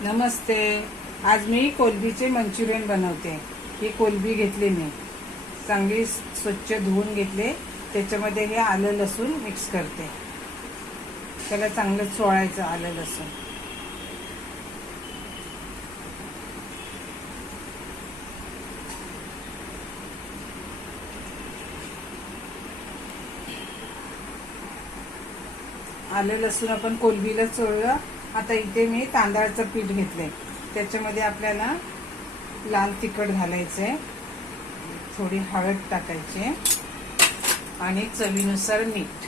नमस्ते. आज मी कोलबीचे मंचुरियन बनवते. ही कोलबी घेतली मी. चांगली स्वच्छ धुवून घेतले. त्याच्यामध्ये हे आलं लसूण मिक्स करते. त्याला चांगलं चोळायचं आलं लसूण. आलं लसूण आपण कोलबीला चोळलं. आता इथे मी तांदळाचं पीठ घेतलंय. त्याच्यामध्ये आपल्याला लाल तिखट घालायचंय. थोडी हळद टाकायची. आणि चवीनुसार मीठ.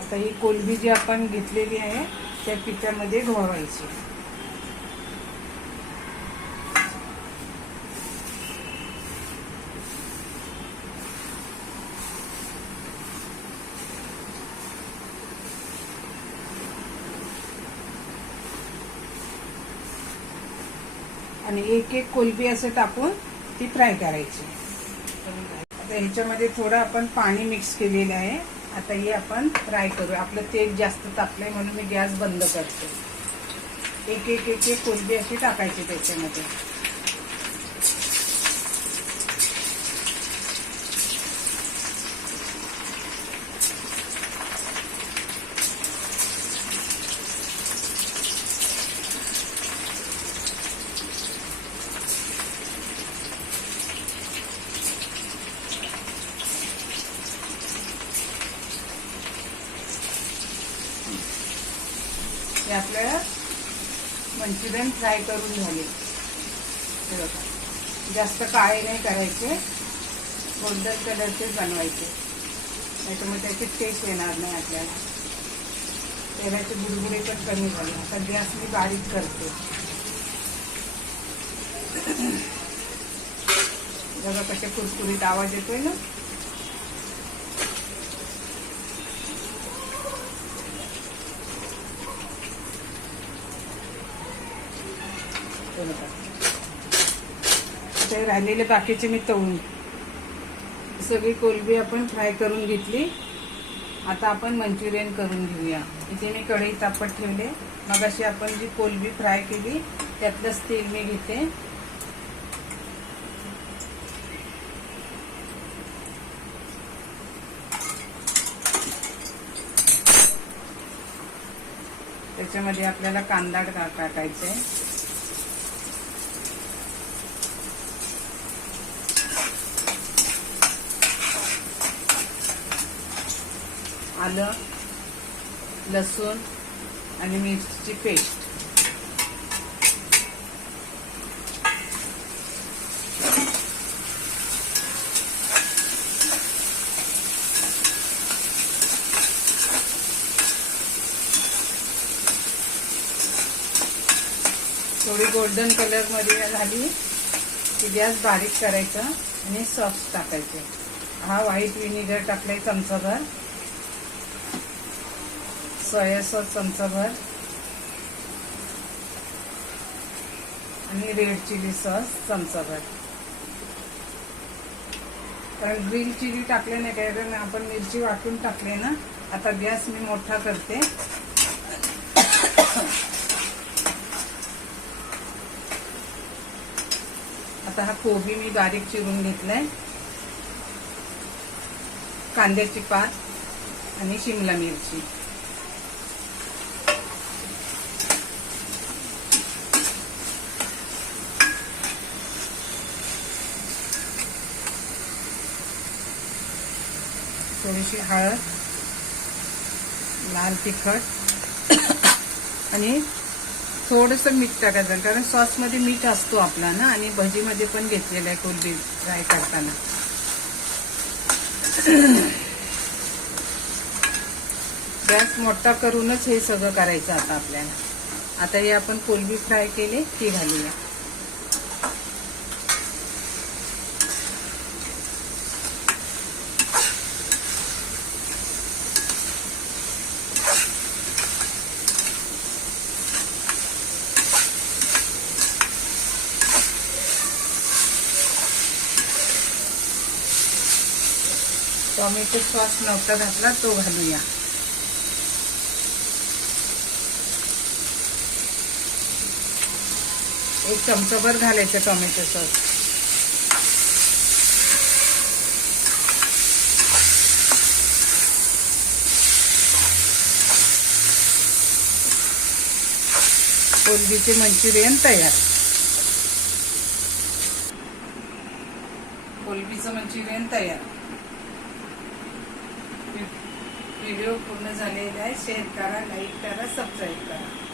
आता ही कोलबी जी आपण घेतलेली आहे त्या पिठामध्ये घोळवायची आणि एक एक कोलबी असं टाकून ती फ्राय करायची. आता ह्याच्यामध्ये थोडं आपण पाणी मिक्स केलेलं आहे. आता हे आपण फ्राय करू. आपलं तेल जास्त तापलंय म्हणून मी गॅस बंद करते. एक एक एक एक कोलबी अशी टाकायची त्याच्यामध्ये. हे आपल्याला मंचुरियन फ्राय करून झाले. हे बघा. जास्त काळे नाही करायचे. गोल्डन कलरचे बनवायचे. त्याच्यामुळे त्याची टेस्ट येणार नाही आपल्याला. तेलाचे बुडबुडे पण कमी झाले. आता गॅस मी बारीक करते. बघा कसे कुरकुरीत आवाज येतोय ना? ते राहिलेले बाकीचे मी तळून सगळी कोलबी आपण फ्राय करून घेतली. आता आपण मंचुरियन करून घेऊया. इथे मी कढई तापत ठेवले. मग अशी आपण जी कोलबी फ्राय केली त्यातलंच तेल मी घेते. त्याच्यामध्ये आपल्याला कांदा टा- टाकायचा आहे. आलं लसूण आणि मिरची पेस्ट. थोडी गोल्डन कलरमध्ये झाली की गॅस बारीक करायचं आणि सॉस टाकायचे. हा व्हाईट विनेगर टाकलाय चमचाभर. सोया सॉस चमचाभर. आणि रेड चिली सॉस चमचाभर. कारण ग्रीन चिली टाकले नाही कारण आपण मिरची वाटून टाकले ना आता गॅस मी मोठा करते. आता हा कोबी मी बारीक चिरून घेतलाय. कांद्याची पात आणि शिमला मिरची. थोडीशी हळद लाल तिखट आणि थोडंसं मीठ टाकायचं कारण सॉसमध्ये मीठ असतो आपला ना आणि भजीमध्ये पण घेतलेला आहे कोलबी फ्राय करताना. गॅस मोठा करूनच हे सगळं करायचं आता आपल्याला. आता हे आपण कोलबी फ्राय केले ती घालूया. टॉमॅटो सॉस नव्हता घातला तो घालूया. एक चमचाभर घालायचं टोमॅटो सॉस. कोलबीचे मंचुरियन तयार. कोलबीचं मंचुरियन तयार. व्हिडिओ पूर्ण झालेला आहे शेअर करा लाईक करा सबस्क्राईब करा.